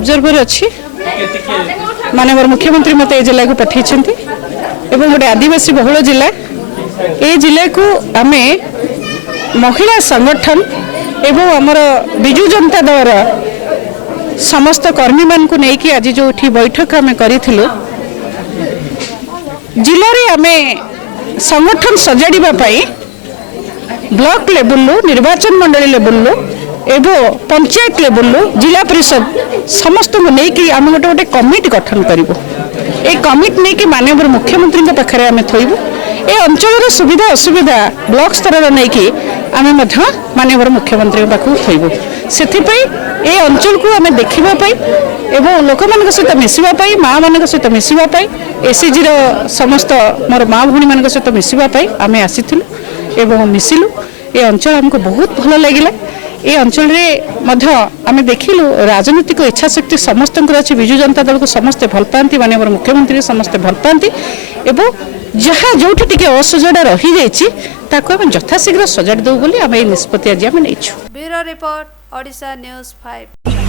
Observer अच्छी माननीय मुख्यमंत्री मत ए जिला को पठे गोटे आदिवासी बहुल जिला ए जिला को आम महिला संगठन एवं आमर विजु जनता दल समस्त कर्मी मान को लेकिन आज जो बैठक आम करूँ जिले में आम संगठन सजाड़ा ब्लॉक लेवल निर्वाचन मंडली लेवल एवं पंचायत लेवल जिला परिषद समस्त को लेकिन आम गोटे गोटे कमिटी गठन करूँ ये कमिटी नहीं कि माननीय मुख्यमंत्री पाखे आम थोबू ए अंचल सुविधा असुविधा ब्लॉक स्तर नहीं कि आम माननीय मुख्यमंत्री पाखु थोबू से ए अंचल को आम देखापी एवं लोक मान सहित मिसापी माँ मान सहित मिसापी एसएचजी समस्त मोर माँ भूणी मान सहित मिसापी आम आसीलु एवं मिसिलु ए अंचल आमको बहुत भल लगे ये अंचल आम देखिलु राजनीतिक इच्छाशक्ति समस्त अच्छी विजु जनता दल को समस्ते भल पाती माननीय मुख्यमंत्री समस्ते भल पाती एवं जहाँ जो असजड़ा रही जाम यथाशीघ्र सजाड़ दू बोली आम निष्पत्ति आज आम नहीं। Bureau report Odisha news 5।